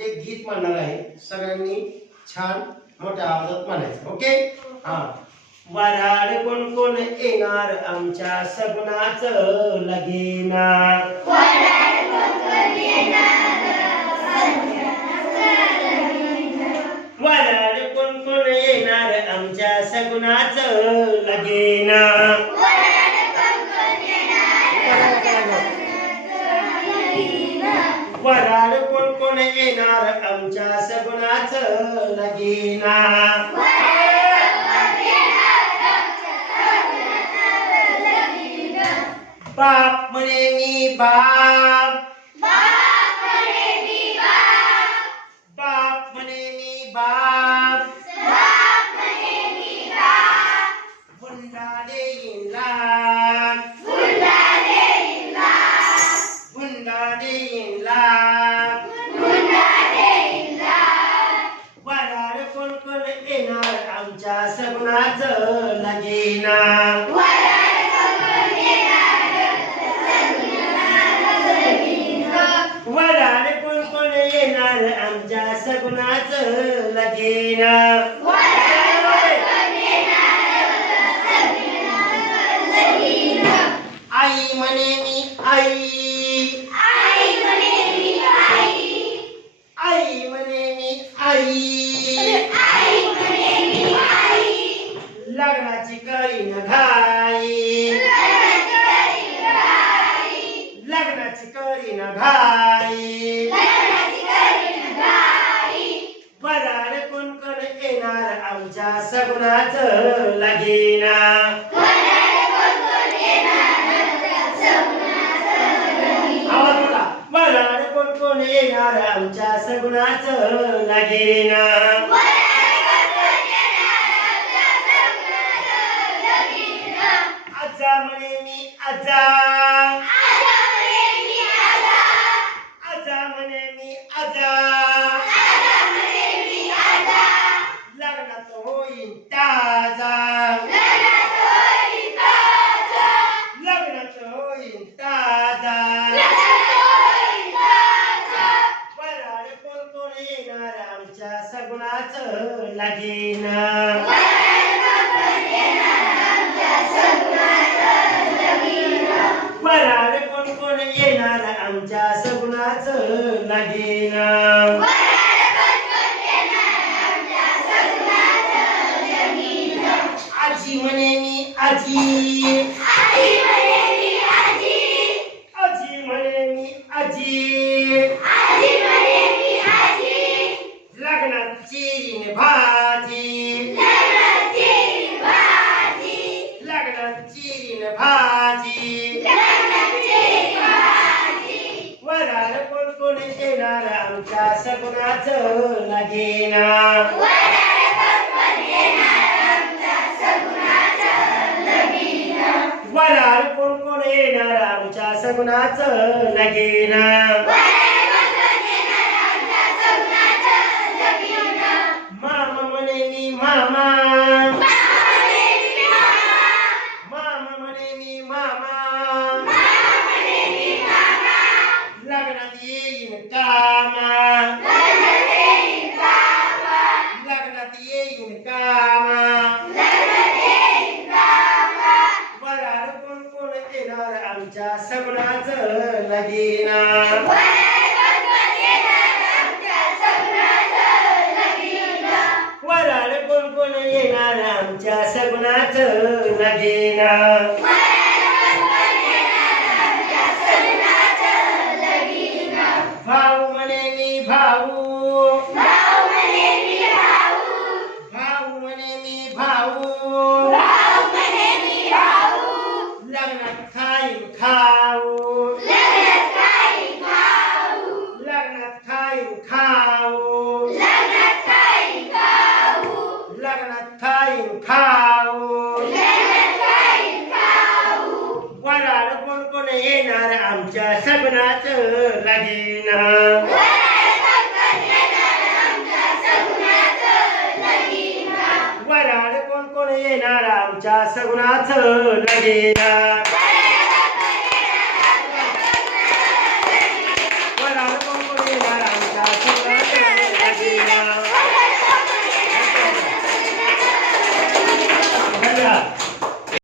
एक गीत म्हणणार आहे. सगळ्यांनी छान मोठ्या आवाजात म्हणायचं. ओके हा. वराड कोण कोण येणार? आमच्या सगुणाच लगेना वराड कोण कोण येणार? आमच्या सगुणाच लगेना वराड कोण येणार? आमच्या सगुणाच लगीना बाप म्हणे मी बाप. बाप म्हणे मी बाप. हुंडा देईन लाख हुंडा देईन लाख वराड कोण कोण येणार आमच्या सगुणाच लगेना वराड कोण कोण येणार? आमच्या सगुणाच लगेना. आई म्हणे मी आई. लग्नाची कळीन घाई. लग्नाची कळीन घाई. वराड कोण कोण येणार आमच्या सगुणाच लगेना. कोण कोण येणार आमच्या सगुणाच लगेना. म्हणे मी आजा. आजा. म्हणे मी आजा. लग्नात होईन ताजा. लग्नात होईन ताजा. वराड कोण कोण येणार आमच्या सगुणाच लगेना. सगुणाच लगेना आजी म्हणे मी आजी. आजी येणार आमच्या सगुणाच लगेना वराल कोण कोण येणार आमच्या सगुणाच लगेना लगेना येणार आमच्या सगुणाच लगीना. वराड कोण कोण येणार आमच्या सगुणाच लगेना.